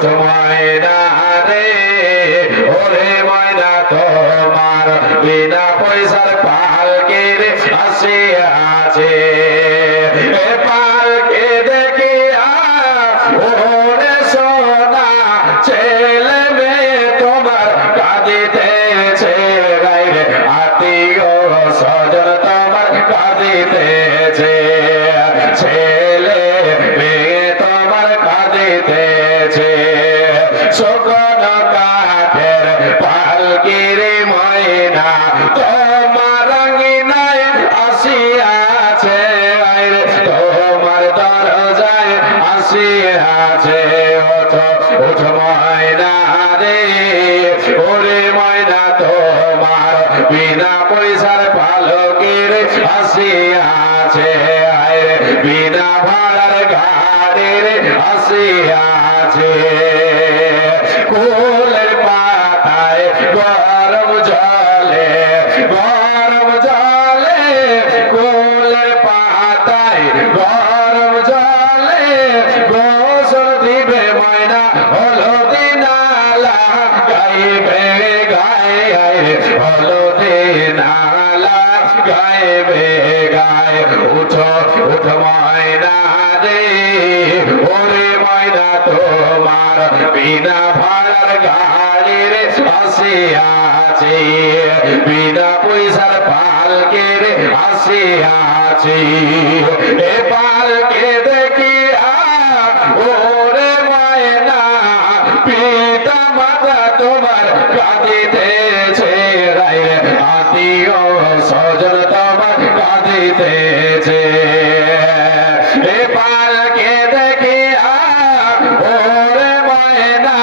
উঠ ময়না রে ওরে ময়না তোমার বিনা পয়সার পালকির আসিয়াছে পালকে দেখিয়া ওরে সোনা ছেলে মেয়ে তোমার কাঁদিতেছে গাইরে আত্মীয় স্বজন তোমার কাঁদিতেছে ছেলে মেয়ে তোমার কাঁদিতেছে শুকন কাঠের পালকির ময়না তোমার রঙিনায় আসিয়াছে তোমার দরজায় আসিয়াছে উঠ ময়না রে ওরে ময়না তোমার বিনা পয়সার পালকির আসিয়াছে বিনা ভাড়ার গাড়ির আসিয়াছে কুলের পাতায় গরম জলে কুলের পাতায় গরম জলে গোসল দিবে ময়না হলদি নালা গাইবে গায়ে হলদি নালা গাইবে গায়ে উঠ ময়না রে ওরে ময়না তোমার বিনা ভাড়ার গাড়ির আসিয়াছে বিনা পয়সার পালকির আসিয়াছে এ পালকে দেখিয়া ওরে ময়না পিতা মাতা তোমার কাঁদিতেছে আত্মীয় স্বজন তোমার কাঁদিতেছে এ পালকে দেখিয়া ওরে ময়না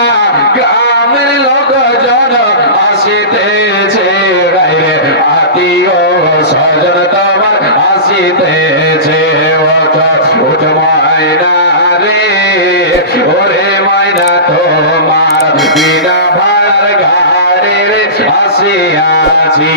গ্রামের লোকজন আসিতেছে আত্মীয় স্বজন তোমার আসিতেছে উঠ ময়না রে ওরে ময়না তোমার বিনা ভাড়ার গাড়ির আসিয়াছি